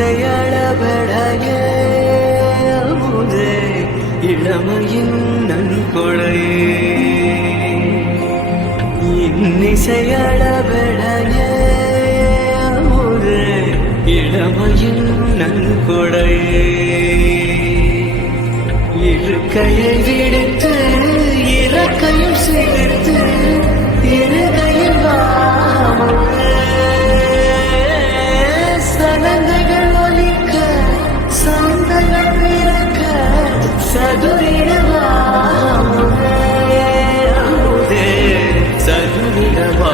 இன்னிசையளபடைய அமுதே இளமையின் நன்கொடையே இன்னிசையளபடைய அமுதே இளமையின் நன்கொடையே இருக்கையை விடுத்து இறக்கையும் சேர்த்து இருகையில் சலங்கைகள் ஒலிக்க சந்தைகள் பிறக்க சதுரிடவாமுதே சதுரிடவாமுதே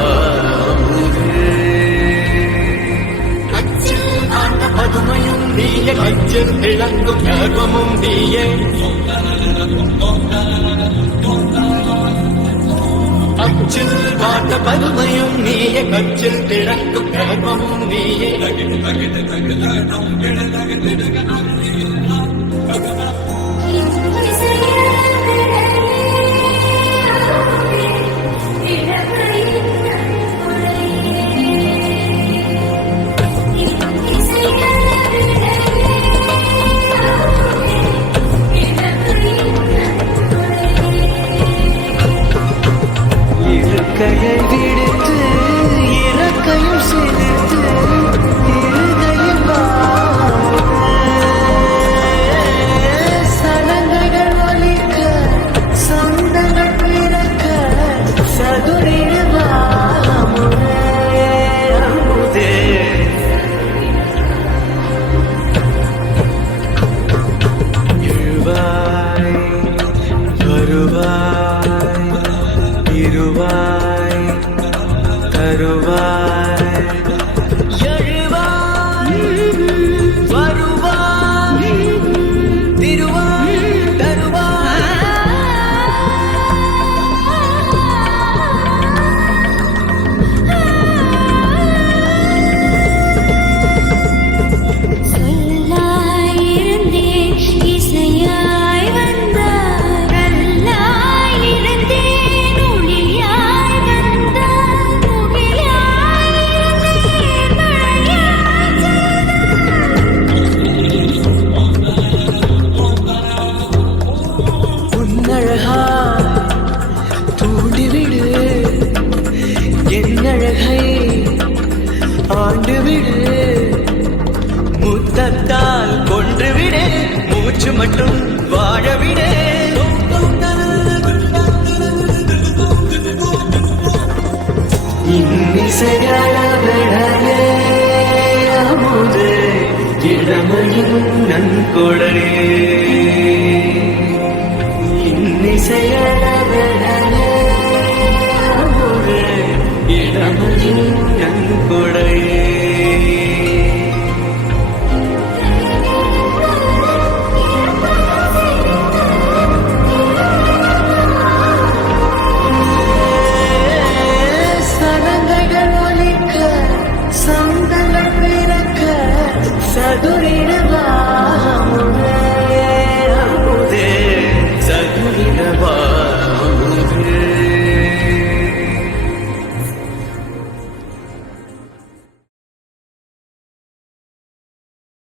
அச்சில் ஆண்ட பதுமையும் நீய கச்சில் விளங்கும் கர்வமும் நீயே அச்சில் காட்ட பதுமையும் நீயே கச்சில் திறக்கும் கர்வமும் நீயே கையை விடுத்து இறக்கையும் சேர்த்து இருகையில் சலங்கைகள் ஒலிக்க சொந்தங்கள் பிறக்க சதுரிடவாமுதே அமுதே எழுவாய் வருவாய் இருவாய் தருவாய் எழுவாய் வருவாய் திருவாய் தருவாய் சொல்லாயிருந்தேன் இசையாய் வந்தாய் கல்லாயிருந்தேன் ஒளியாய் வந்தாய் முகிலாயிருந்தேன் மழையாய் உன்னழகாய் தூண்டிவிடு என்னழகை ஆண்டுவிடு முத்தத்தால் கொன்றுவிடு மூச்சு மட்டும் வாழவிடு